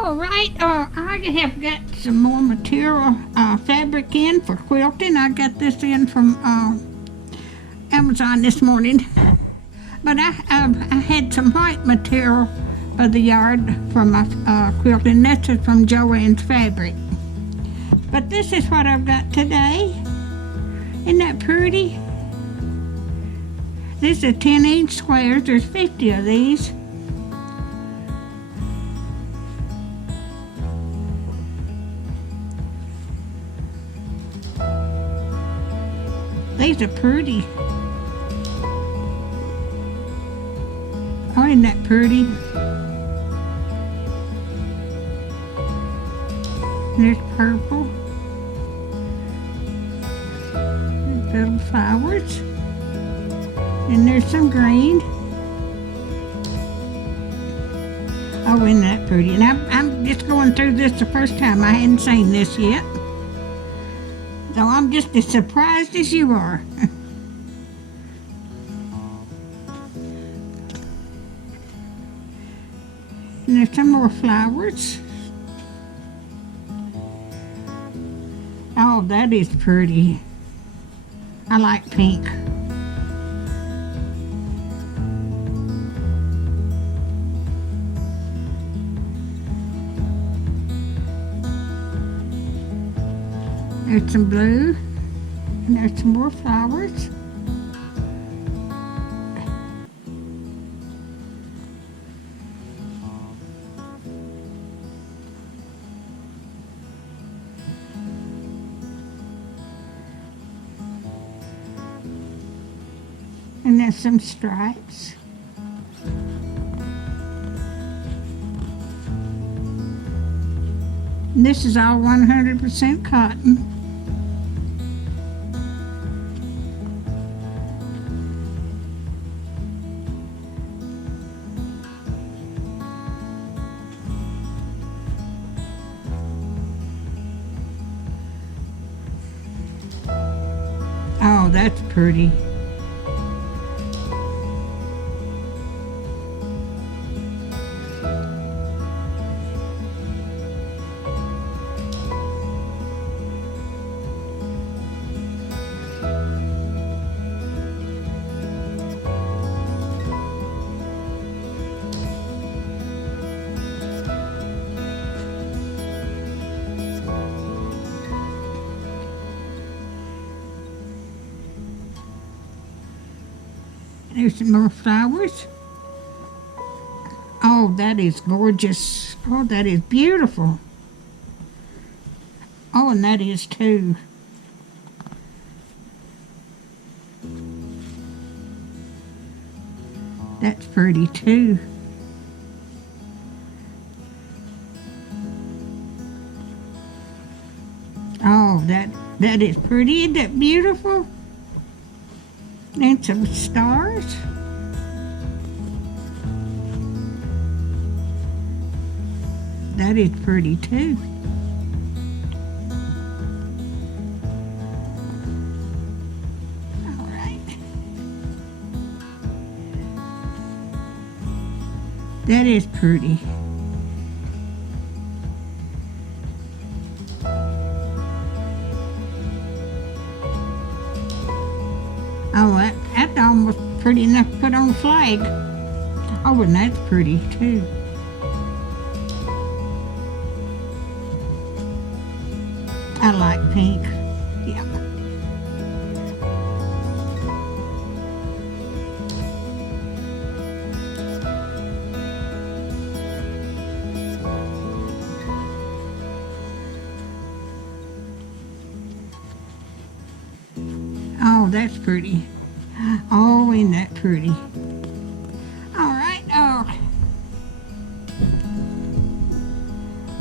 All right, I have got some more material, fabric in for quilting. I got this in from Amazon this morning. But I had some white material of the yard for my quilting. This is from Joann's Fabric. But this is what I've got today. Isn't that pretty? These are 10-inch squares. There's 50 of these. These are pretty. Oh, isn't that pretty? There's purple. There's little flowers. And there's some green. Oh, isn't that pretty? And I'm just going through this the first time. I hadn't seen this yet. So I'm just as surprised as you are. And there's some more flowers. Oh, that is pretty. I like pink. There's some blue, and there's some more flowers. And there's some stripes. And this is all 100% cotton. Oh, that's pretty. There's some more flowers. Oh, that is gorgeous. Oh, that is beautiful. Oh, and that is too. That's pretty too. Oh, that is pretty. Isn't that beautiful? And some stars. That is pretty too. All right. That is pretty. Oh, that's almost pretty enough to put on a flag. Oh, and that's pretty too. I like pink. Yeah. Oh, that's pretty. Oh, isn't that pretty? All right. Oh.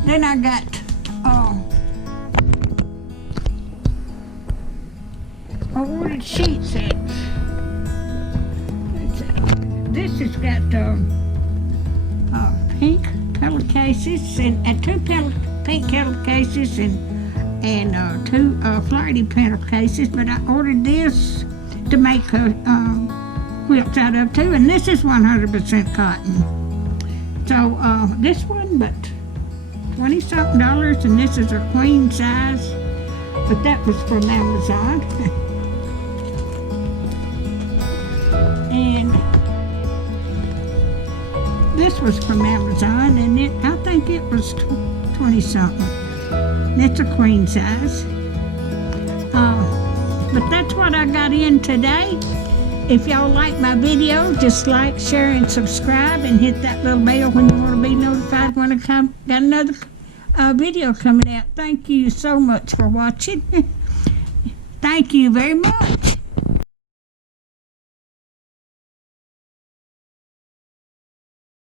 Then I got I ordered sheet sets. This has got pink pillowcases and two pink pillowcases and two flighty pillowcases. But I ordered this to make quilts out of too, and this is 100% cotton. So this one, but $20-something, and this is a queen size, but that was from Amazon. And this was from Amazon, and I think it was 20-something. It's a queen size. But that's what I got in today. If y'all like my video, just like, share, and subscribe, and hit that little bell when you want to be notified when I got another video coming out. Thank you so much for watching. Thank you very much.